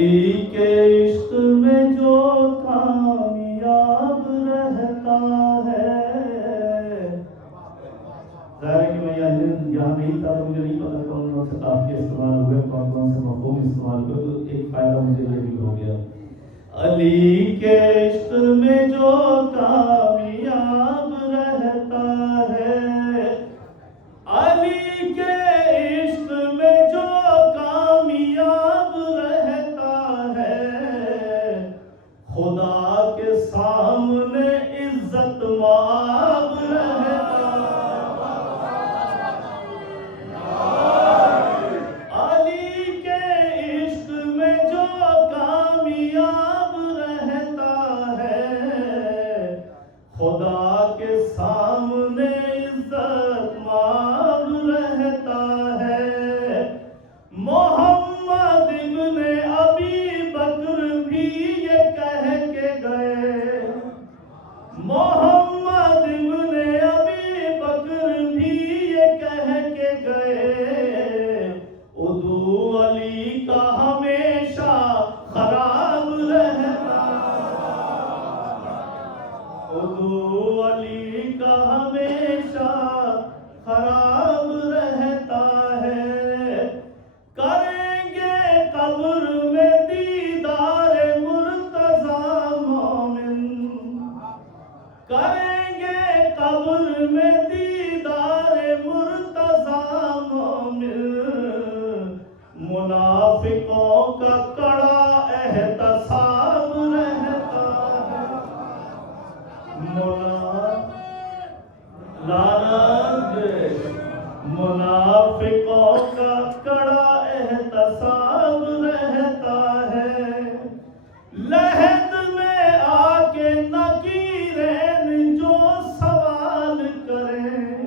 علی کے عشق میں جو کامیاب رہتا ہے، ظاہر ہے کہ میں یہاں نہیں تھا تو مجھے نہیں پتا کون کون سے قافیے استعمال ہوئے، کون کون سے مفہوم استعمال ہوئے، تو ایک فائدہ مجھے یہ بھی ہو گیا، علی کے عشق میں جو کامیاب رہتا ہے، علی کے عشق میں جو کامیاب رہتا ہے، خدا کے سامنے عزت مآب رہتا ہے، علی کے عشق میں جو کامیاب رہتا ہے، خدا کے سامنے عزت مآب رہتا ہے۔ محمد ابن ابی بکر بھی یہ کہہ کے گئے، محمد ابن ابی بکر بھی یہ کہہ کے گئے، ادعو علی کا ہمیشہ خراب رہتا ہے، ادعو علی کا ہمیشہ خراب رہتا ہے، کریں گے قبر میں دیدار مرتضیٰ مومن، کریں گے قبر میں دیدار مرتضیٰ مومن، منافقوں کا کڑا احتساب رہتا ہے، منافقوں کا کڑا احتساب رہتا ہے، لحد میں آ کے نکیرین جو سوال کریں،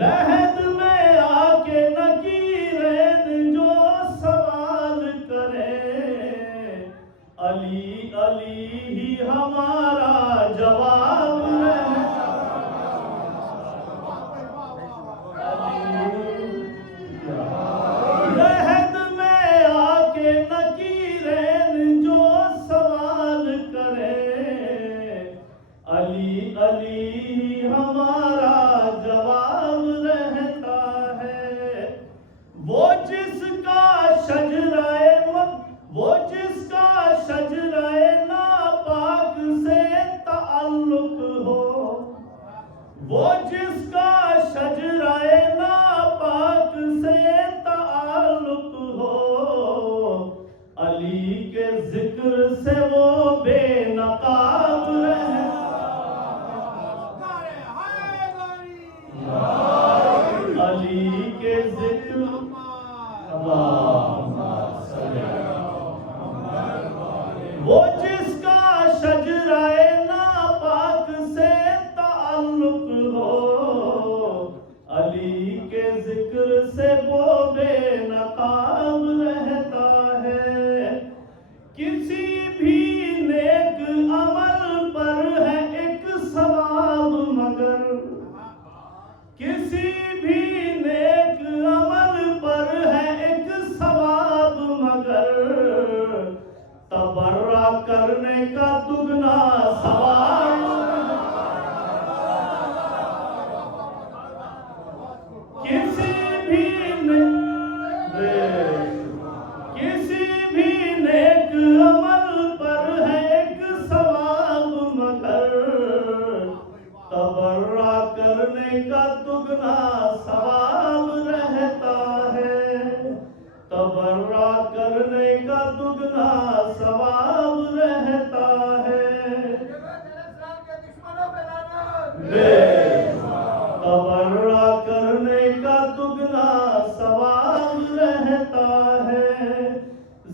لحد میں آ کے نکیرین جو سوال کریں، علی علی ہی ہمارا جواب رہتا ہے، لحد میں آ کے نکیرین جو سوال کریں، علی علی ہمارا جواب رہتا ہے، وہ جس کا شجرہ ناپاک سے تعلق ہو، وہ جس کا شجرہ ناپاک سے تعلق ہو، علی کے ذکر سے وہ بے نقاب رہتا ہے، علی کے ذکر وہ جس کا شجرہ ناپاک سے تعلق ہو، علی کے ذکر سے وہ بے نقاب رہتا ہے، کسی بھی نیک عمل پر ہے ایک ثواب مگر، کسی بھی نیک عمل پر ہے ایک ثواب مگر، تبرہ کرنے کا دگنا ثواب، کسی بھی نیک عمل پر ہے ایک ثواب مگر، تبرہ کرنے کا دگنا ثواب رہتا ہے، تبرہ کرنے کا دگنا ثواب رہتا ہے، تبرہ کرنے کا دگنا ثواب رہتا ہے،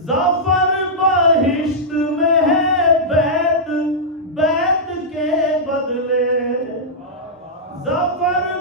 ظفر بہشت میں ہے بیت کے بدلے، ظفر